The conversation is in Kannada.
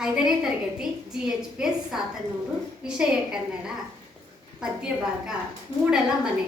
ಐದನೇ ತರಗತಿ G H P S Sathanur ವಿಷಯ ಕನ್ನಡ ಪದ್ಯಭಾಗ ಮೂಡಲ ಮನೆ.